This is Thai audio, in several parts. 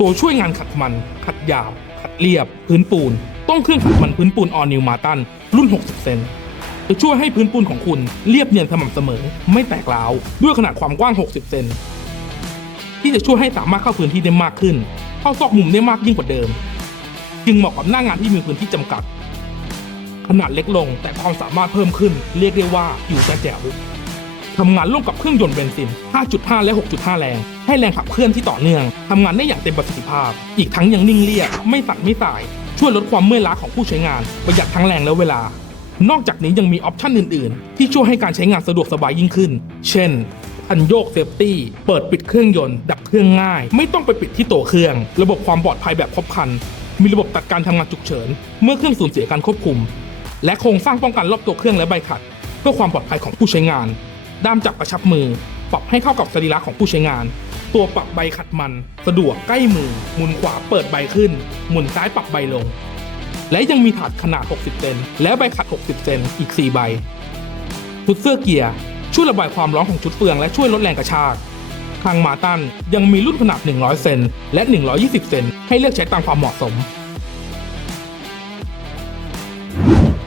ตัวช่วยงานขัดมัน ขัดหยาบ ขัดเรียบ พื้นปูน ต้องเครื่องขัดมันพื้นปูนออนิวมาตันรุ่น 60 เซนจะช่วยให้พื้นปูนของคุณเรียบเนียนสม่ำเสมอ ไม่แตกร้าวด้วยขนาดความกว้าง 60 เซนที่จะช่วยให้สามารถเข้าพื้นที่ได้มากขึ้น เข้าซอกมุมได้มากยิ่งกว่าเดิม จึงเหมาะกับหน้างานที่มีพื้นที่จำกัด ขนาดเล็กลงแต่ความสามารถเพิ่มขึ้น เรียกได้ว่าอยู่แต่แจ๋ว ทำงานร่วมกับเครื่องยนต์เบนซิน 5.5 และ 6.5 แรง ให้แรงขับเคลื่อนที่ต่อเนื่อง ทำงานได้อย่างเต็มประสิทธิภาพ อีกทั้งยังนิ่งเรียบ ไม่สั่นไม่สาย ช่วยลดความเมื่อยล้าของผู้ใช้งาน ประหยัดทั้งแรงและเวลา นอกจากนี้ยังมีออปชันอื่น ๆ ที่ช่วยให้การใช้งานสะดวกสบายยิ่งขึ้น เช่นพันโยกเซฟตี้ เปิดปิดเครื่องยนต์ ดับเครื่องง่าย ไม่ต้องไปปิดที่ตัวเครื่อง ระบบความปลอดภัยแบบครบครัน มีระบบตัดการทำงานฉุกเฉิน เมื่อเครื่องสูญเสียการควบคุม และโครงสร้างป้องกันรอบตัวเครื่องและใบขัด เพื่อความปลอดภัยของผู้ใช้งาน ด้ามจับกระชับมือ ปรับให้เข้ากับสรีระของผู้ใช้งาน ตัวปรับใบขัดมัน สะดวกใกล้มือ หมุนขวาเปิดใบขึ้น หมุนซ้ายปรับใบลง และยังมีถาดขนาด 60 เซนและใบขัด 60 เซนอีก 4 ใบ ชุดเสื้อเกียร์ ช่วยระบายความร้อนของชุดเฟืองและช่วยลดแรงกระชาก ทางมาตันยังมีรุ่นขนาด 100 เซนและ 120 เซนให้เลือกใช้ตามความเหมาะสม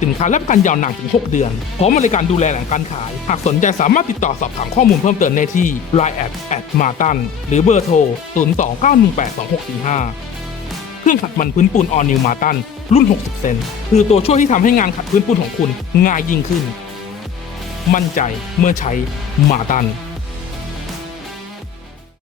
สินค้ารับประกันยาวนานถึง 6 เดือน พร้อมบริการดูแลหลังการขาย หากสนใจสามารถติดต่อสอบถามข้อมูลเพิ่มเติมได้ที่ line at at martin หรือเบอร์โทร 029182645เครื่องขัดมันพื้นปูนออนิวมาตันรุ่น 60 เซนคือตัวช่วยที่ทำให้งานขัดพื้นปูนของคุณง่ายยิ่งขึ้น มั่นใจเมื่อใช้มาตัน